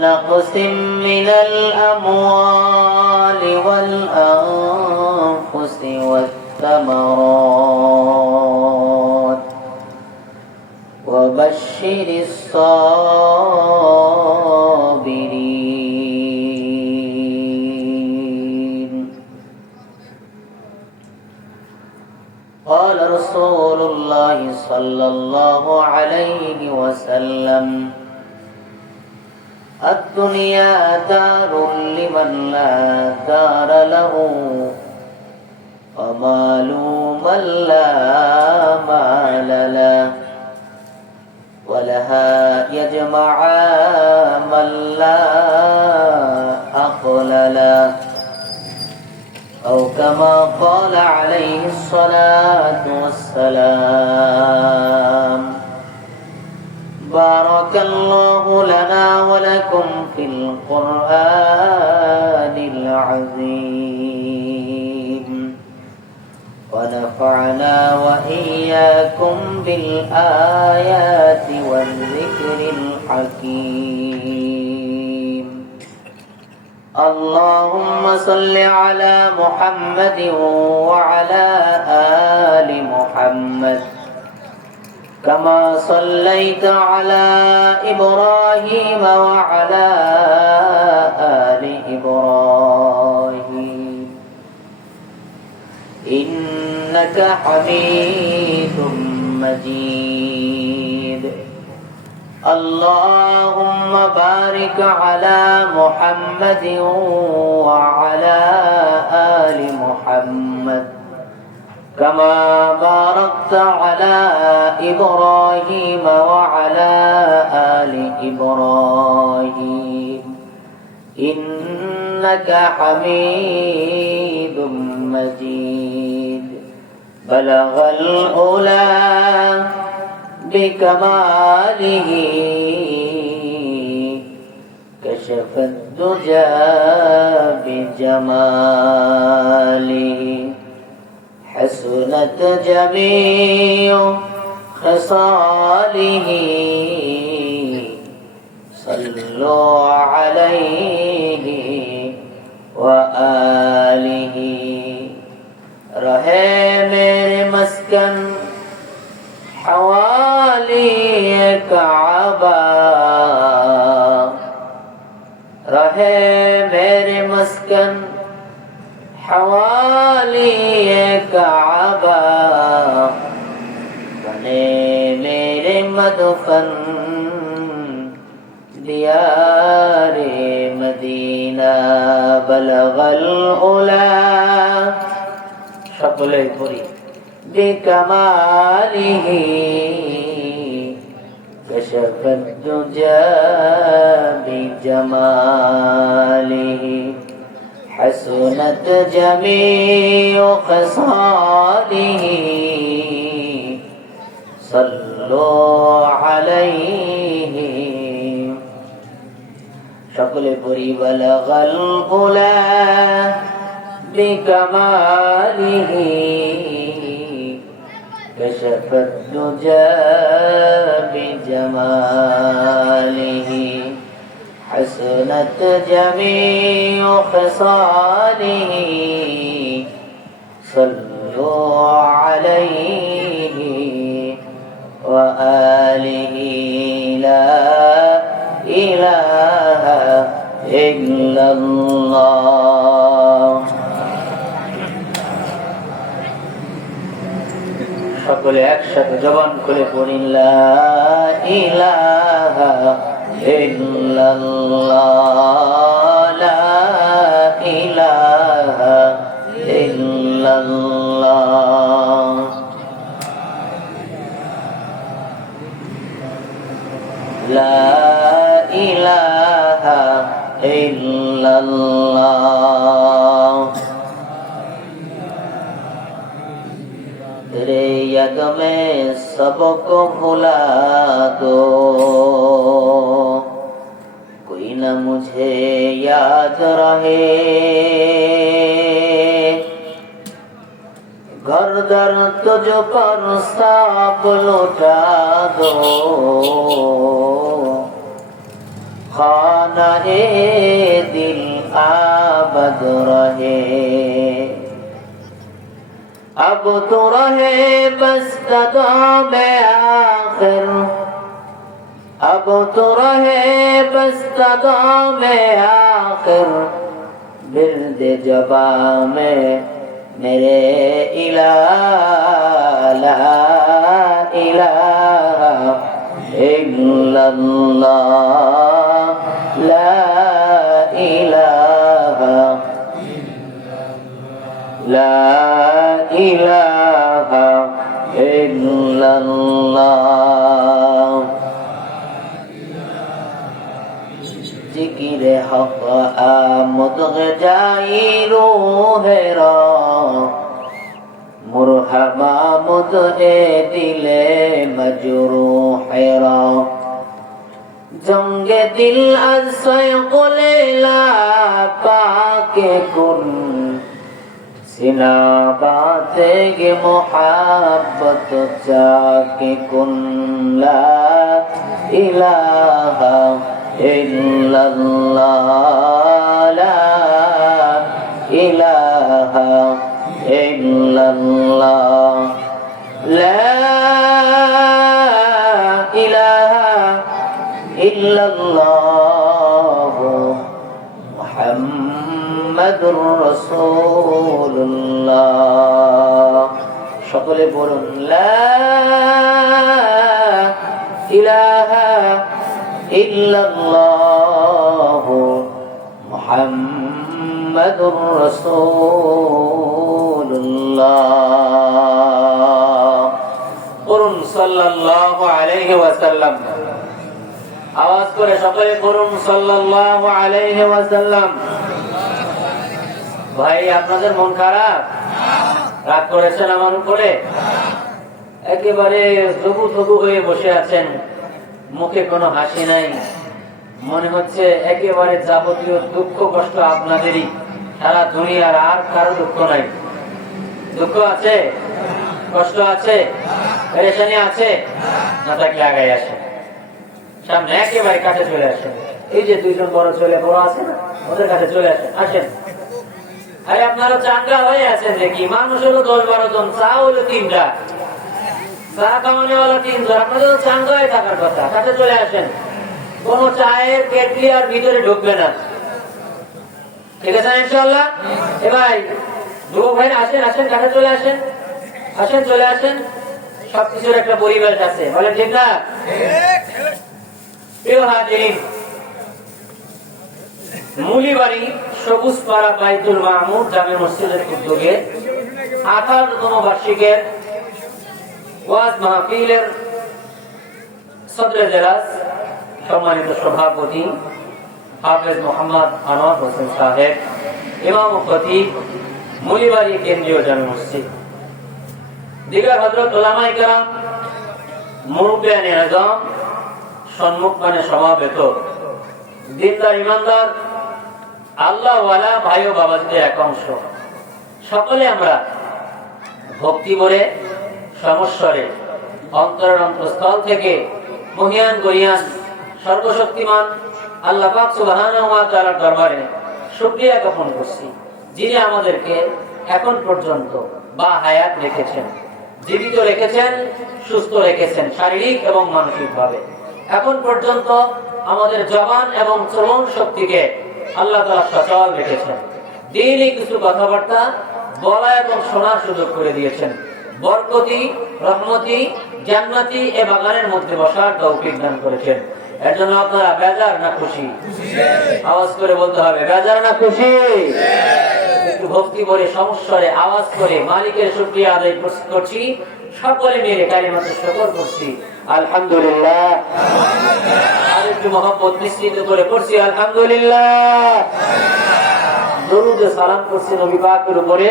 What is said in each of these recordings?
ونقص من الأموال والأنفس والثمرات وبشر الصابرين. قال رسول الله صلى الله عليه وسلم: الدنيا دار لمن لا دار له ومال من لا مال له ولها يجمع من لا عقل له أو كما قال عليه الصلاة والسلام. بارك الله لنا ولكم في القرآن العظيم ونفعنا وإياكم بالآيات والذكر الحكيم. اللهم صل على محمد وعلى آل محمد كما صليت على إبراهيم وعلى آل إبراهيم إنك حميد مجيد. اللهم بارك على محمد وعلى آل محمد كما باركت على إبراهيم وعلى آل إبراهيم إنك حميد مجيد. بلغ العلا بكماله كشف الدجى بجماله حسنت جميع خصاله صلوا عليه وآله. رہے میرے مسکن حوالی کعبہ، رہے میرے مسکن حوالی کعبہ، بنے میرے مدفن دیار مدینہ. بلغ العلا সকলে পড়ি بكماله كشف الدجى بجماله حسنت جميع خصاله صلوا عليه. সকলে পড়ি بلغ العلا بكماله كشف الدجى بجماله حسنت جميع خصاله صلوا عليه وآله. لا إله إلا الله. সকলে একসাথে জবান খুলে পড়ি লা ইলাহা ইল্লাল্লাহ, লা ইলাহা ইল্লাল্লাহ। লা ইলাহা ইল্লাল্লাহ। तेरे यद में सबको भुला दो, कोई न मुझे याद रहे। घर दर तुझ पर सब लौटा दो, खाना दिल आबद रहे। अब तो रहे बस कदम आखिर, अब तो रहे बस कदम आखिर, बिर्द जबा में मेरे इलाहा ला इलाहा इल्लल्लाह, ला इलाहा ला इलाहा इल्लल्लाह। जिक्र हक़ आमद जाई रूहे रा, मुरहबा मुद ए दिले मजरूह रा। जंगे दिल अज सैक़ुलेला पाके कुन, सिना बाते गे मोहब्बत जाके कुन। ला इलाहा इल्लल्लाह, ला इलाहा इल्लल्लाह, ला इलाहा इल्लल्लाह, मुहम्मदुर রাসূলুল্লাহ। সকলে বলুন লা ইলাহা ইল্লাল্লাহ, মুহাম্মাদুর রাসূলুল্লাহ। বলুন সাল্লাল্লাহু আলাইহি ওয়াসাল্লাম। আওয়াজ করে সকলে বলুন সাল্লাল্লাহু আলাইহি ওয়াসাল্লাম। ভাই আপনাদের মন খারাপ? রাগ করেছেন আমার উপরে? একেবারে তবু তবু হয়ে বসে আছেন, মুখে কোনো হাসি নাই। মনে হচ্ছে একেবারে যাবতীয় দুঃখ কষ্ট আপনাদেরই, সারা দুনিয়ার আর কারো দুঃখ নাই। দুঃখ আছে, কষ্ট আছে, পেরেশানি আছে, না থাকলে আগায় আসে, সামনে একেবারে কাছে চলে আসেন। এই যে দুইজন বড় ছেলে বড় আছে না, ওদের কাছে চলে আসেন, আসেন। আরে আপনারা চাঙ্গা হয়ে আছেন দেখি, মানুষ হলো 10-12 জন, চা হলো 3টা, চা খাওয়ানোওয়ালা 3 জন, আপনাদের তো চাঙ্গা হয়ে থাকার কথা। কাছে চলে আসেন, কোন চায়ের কেটলি আর ভিতরে ঢুকবে না, ঠিক আছে ইনশাআল্লাহ? এ ভাই যুবক ভাই আসেন, আসেন, কাছে চলে আসেন, আসেন, চলে আসেন। সবকিছুর একটা পরিবেশ আছে, বলেন ঠিক না? প্রিয় হাজিরিন, মুলিবাড়ি সবুজ পাড়া বাইতুল মামুর জামে মসজিদের উদ্যোগে 18তম বার্ষিকের ওয়াজ মাহফিলের সদরে জেলাস সম্মানিত সভাপতি হাফেজ মোহাম্মদ আনোয়ার হোসেন সাহেব, ইমাম ও খতিব, মুলিবাড়ি কেন্দ্রীয় জামে মসজিদ, দিগার হযরত উলামায়ে কেরাম, মুরব্বিয়ানে আযম, সম্মুখমানে সমাবেত দিনদার ইমানদার আল্লাহওয়ালা ভাই ও বাবাজিদের এক অংশ, সকলে আমরা ভক্তি ভরে সমস্বরে অন্তরের অন্তঃস্থল থেকে মহিয়ান গরিয়ান সর্বশক্তিমান আল্লাহ পাক সুবহানাহু ওয়া তাআলার দরবারে শুকরিয়া জ্ঞাপন করছি, যিনি আমাদেরকে এখন পর্যন্ত বা হায়াত রেখেছেন, জীবিত রেখেছেন, সুস্থ রেখেছেন শারীরিক এবং মানসিকভাবে। এখন পর্যন্ত আমাদের জবান এবং শ্রবণ শক্তিকে আল্লাহ তাআলা সচল রেখেছেন। দিনই কিছু কথাবার্তা বলা এবং শোনার সুযোগ করে দিয়েছেন। বরকতি, রহমতি, জান্নাতি এ বাগানের মধ্যে বসার তৌফিক দান করেছেন। এর জন্য আপনারা বেজার না খুশি? আওয়াজ করে বলতে হবে, বেজার না খুশি? একটু ভক্তি করে সমস্বরে আওয়াজ করে মালিকের শুকরিয়া আদায় করছি। সকলে মিলে কালিমাতুশ শুকর করছি আলহামদুলিল্লাহ। আর একটু মহব্বত মিশ্রিত করে পড়ছি আলহামদুলিল্লাহ। দরুদ সালাম করছি নবী পাকের উপরে,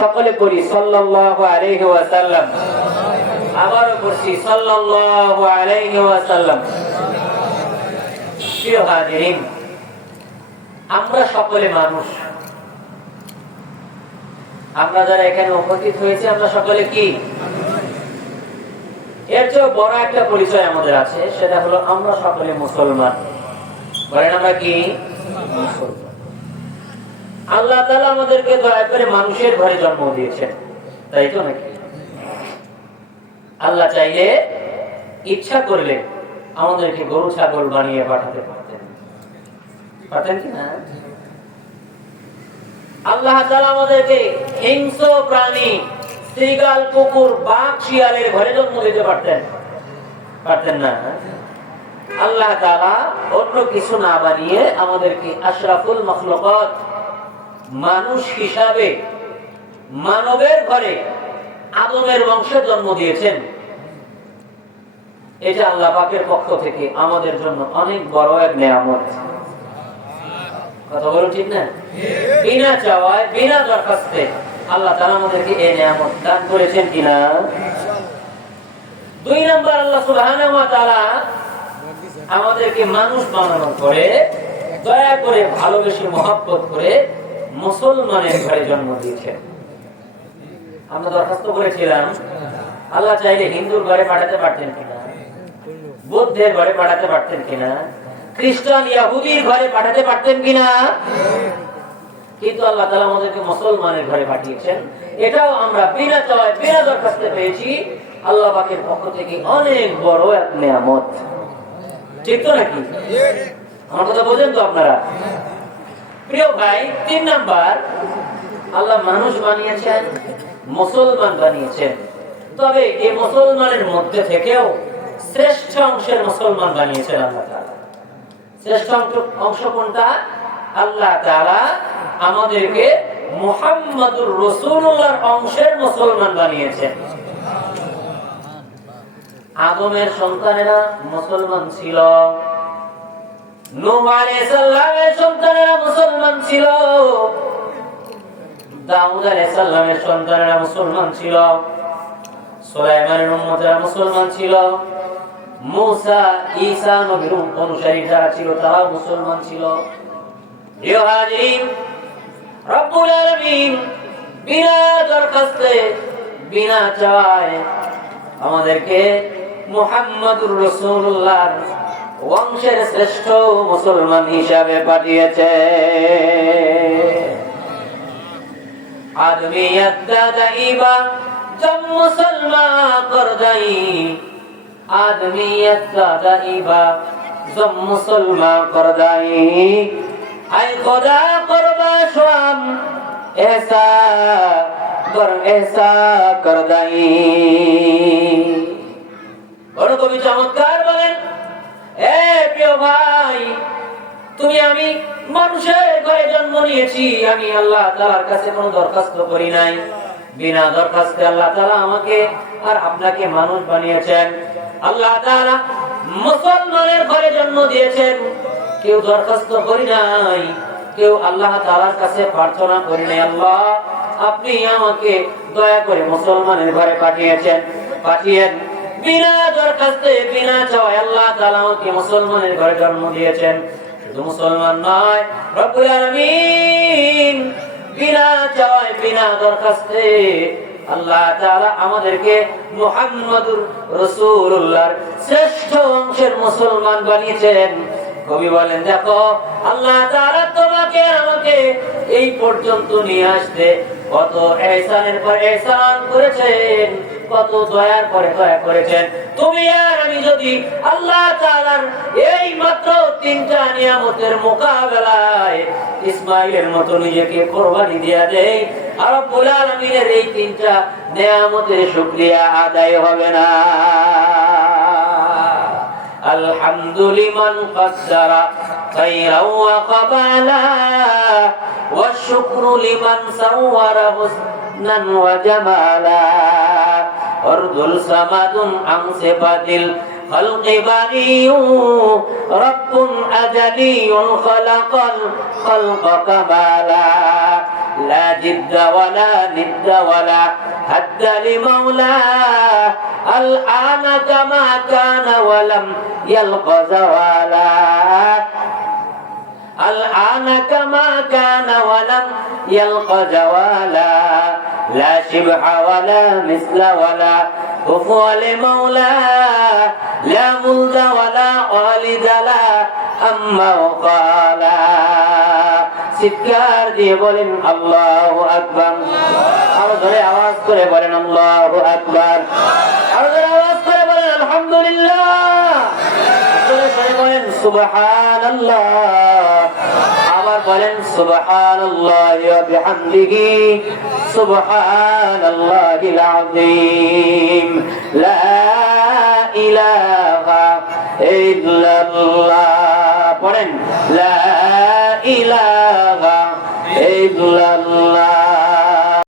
সকলে করি সাল্লাল্লাহু আলাইহি ওয়াসাল্লাম। আবারও করছি সাল্লাল্লাহু আলাইহি ওয়াসাল্লাম। প্রিয় হাজিরিন, আমরা সকলে মানুষ। আমরা যারা এখানে উপস্থিত হয়েছে, আমরা সকলে কি? এর চেয়ে বড় একটা পরিচয় আমাদের আছে, সেটা হলো আমরা সকলে মুসলমান। বলেন আমরা কি? আল্লাহ তাআলা আমাদেরকে দয়া করে মানুষের ঘরে জন্ম দিয়েছেন, তাই তো নাকি? আল্লাহ চাইলে, ইচ্ছা করলে আমাদেরকে গরু ছাগল বানিয়ে পাঠাতে পারতেন, পারতেন কি না? আল্লাহ তাআলা আমাদেরকে হিংস্র প্রাণী, শ্রীগাল, কুকুর, বাঘ, শিয়ালের ঘরে জন্ম দিতে পারতেন, পারতেন না? আল্লাহ তাআলা অন্য কিছু না বানিয়ে আমাদেরকে আশরাফুল মাখলুকাত, মানুষ হিসাবে মানবের ঘরে আদমের বংশে জন্ম দিয়েছেন। এটা আল্লাহ পাকের পক্ষ থেকে আমাদের জন্য অনেক বড় এক নিয়ামত। কথা বলো ঠিক না? বিনা চাওয়ায়, বিনা দরখাস্তে আল্লাহ তাআলা আমাদেরকে এই নিয়ামত দান করেছেন কিনা? 2 নম্বর, আল্লাহ সুবহানাহু ওয়া তাআলা আমাদেরকে মানুষ বানানোর পরে দয়া করে, ভালোবেসে, মহব্বত করে মুসলমানের ঘরে জন্ম দিয়েছেন। আমরা দরখাস্ত করেছিলাম, আল্লাহ চাইলে হিন্দুর ঘরে পাঠাতে পারতেন কিনা, বৌদ্ধের ঘরে পাঠাতে পারতেন কিনা, খ্রিস্টান, ইহুদির ঘরে পাঠাতে পারতেন কিনা, কিন্তু আল্লাহ তাআলা আমাদেরকে মুসলমানের ঘরে পাঠিয়েছেন। এটাও আমরা বিনা চাওয়ায়, বিনা দরখাস্তে পেয়েছি। আল্লাহ পাকের পক্ষ থেকে অনেক বড় এক নিয়ামত, ঠিক তো নাকি? আমার কথা বোঝেন তো আপনারা? প্রিয় ভাই, 3 নাম্বার, আল্লাহ মানুষ বানিয়েছেন, মুসলমান বানিয়েছেন। তবে এই মুসলমানের মধ্যে থেকেও শ্রেষ্ঠ অংশের মুসলমান বানিয়েছেন আল্লাহ তাআলা। শ্রেষ্ঠ অংশ কোনটা? আল্লাহ তাআলা আমাদেরকে মুহাম্মাদুর রাসূলুল্লাহর অংশের মুসলমান বানিয়েছেন। আদমের সন্তানেরা মুসলমান ছিল, নূহ আলাইহিস সালামের সন্তানেরা মুসলমান ছিল, দাউদ আলাইহিস সালামের সন্তানেরা মুসলমান ছিল, সুলাইমানের উম্মতেরা মুসলমান ছিল, মুসা, ঈসা নবীর অনুসারী যারা ছিল তারাও মুসলমান ছিল। প্রিয় হাজিরিন, রব্বুল আলামিন বিনা দরখাস্তে, বিনা চাওয়ায় আমাদেরকে মুহাম্মাদুর রাসূলুল্লাহর বংশের শ্রেষ্ঠ মুসলমান হিসাবে পাঠিয়েছে। আদমিয়ত দাদাইবা জম মুসলমান করদাই, আদমিয়ত দাদাইবা জম মুসলমান করদাই, আই খোদা করবা শাম এসা কর, এসা করদাই। বড় কবি চমৎকার বলেন, এ প্রিয় ভাই, তুমি, আমি মানুষের ঘরে জন্ম নিয়েছি, আমি আল্লাহ তাআলার কাছে কোনো দরখাস্ত করি নাই। বিনা দরখাস্তে আল্লাহ তাআলা আমাকে আর আপনাকে মানুষ বানিয়েছেন। আল্লাহ তাআলা মুসলমানের ঘরে জন্ম দিয়েছেন, কেউ দরখাস্ত করি নাই, কেউ আল্লাহ তাআলার কাছে প্রার্থনা করি নাই, আল্লাহ আপনি আমাকে দয়া করে মুসলমানের ঘরে পাঠিয়েছেন, পাঠিয়েন। বিনা দরখাস্তে, বিনা চাওয়ায় আল্লাহ তাআলা আমাকে মুসলমানের ঘরে জন্ম দিয়েছেন। শুধু মুসলমান নয়, রব্বুল আলামিন বিনা চাওয়ায়, বিনা দরখাস্তে আল্লাহ তাআলা আমাদেরকে মুহাম্মাদুর রাসূলুল্লাহর শ্রেষ্ঠ অংশের মুসলমান বানিয়েছেন। কবি বলেন, দেখো আল্লাহ তাআলা তোমাকে আমাকে এই পর্যন্ত নিয়ে আসতে কত ইহসানের পর ইহসান করেছেন, কত দয়ার পরে দয়া করেছেন। তুমি আর আমি যদি আল্লাহ তাআলার এই মাত্র 3টা নিয়ামতের মোকাবেলায় ইসমাঈলের মতো নিজেকে কুরবানি দিয়ে দেই, আর রব্বুল আলামিনের এই 3টা নিয়ামতের শুকরিয়া আদায় হবে না। আলহামদুলিমান কাদ্দারা খায়রান ওয়া কাবালা ওয়া শুকরু লিমান সাওয়ারা হুসনান ওয়া জামালা, অরদুল সামাদুন আন সিফাতিল খালকি বারিয়ু, রাব্বুন আজালিয়ুন খালাকাল খালকা কামালা, লা জিদ্দা ওয়ালা নিদ্দা ওয়ালা হাদ্দা লিমাওলা, আল আনা কামা কানা ওয়ালাম ইয়ালকা জাওয়ালা, আল আনা কামা কানা ওয়ালাম ইয়ালকা জাওয়ালা, লা শিবহা ওয়ালা মিসলা ওয়ালা কুফুয়া লিমাওলা, লা মুলদা ওয়ালা ওয়ালিদা লা আম্মা ক্বালা চিৎকার দিয়ে বলেন আল্লাহু আকবার আরো জোরে আওয়াজ করে বলেন আল্লাহু আকবার আরো জোরে আওয়াজ করে বলেন আলহামদুলিল্লাহ জোরে জোরে বলেন সুবহানাল্লাহ আবার বলেন সুবহানাল্লাহি ওয়া বিহামদিহি সুবহানাল্লাহিল আযীম লা ইলাহা ইল্লাল্লাহ পড়েন লা